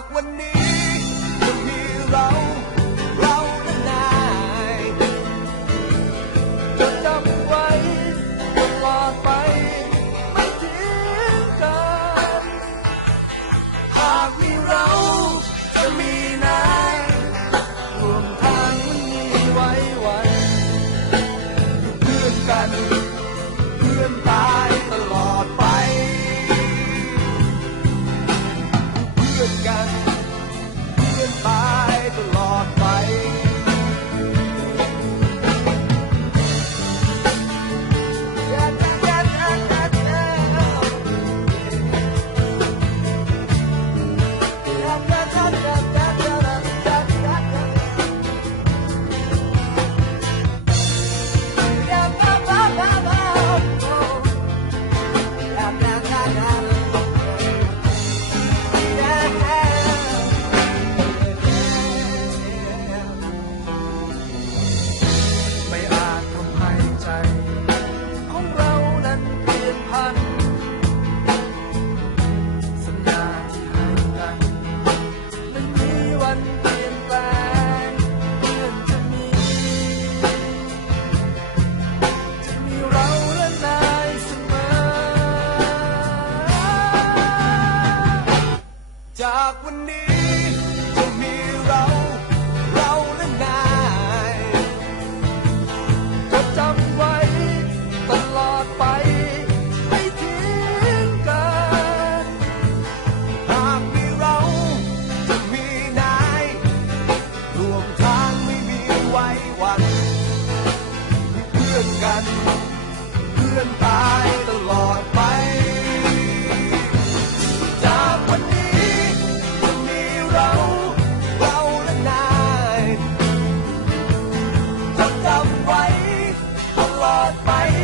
ากวันนี้จะมีเรา เราและนายจะจำไว้ตลอดไป ไม่ทิ้งกัน หากมีเราจะมีนายรวมทางมันมีไว้วันอยู่เพื่อนกัน จากวันนี้จะมีเรา เราและนายก็จำไว้ตลอดไป ไม่ทิ้งกัน หากมีเราจะมีนายรวมทางไม่มีไว้วันเพื่อนกัน caught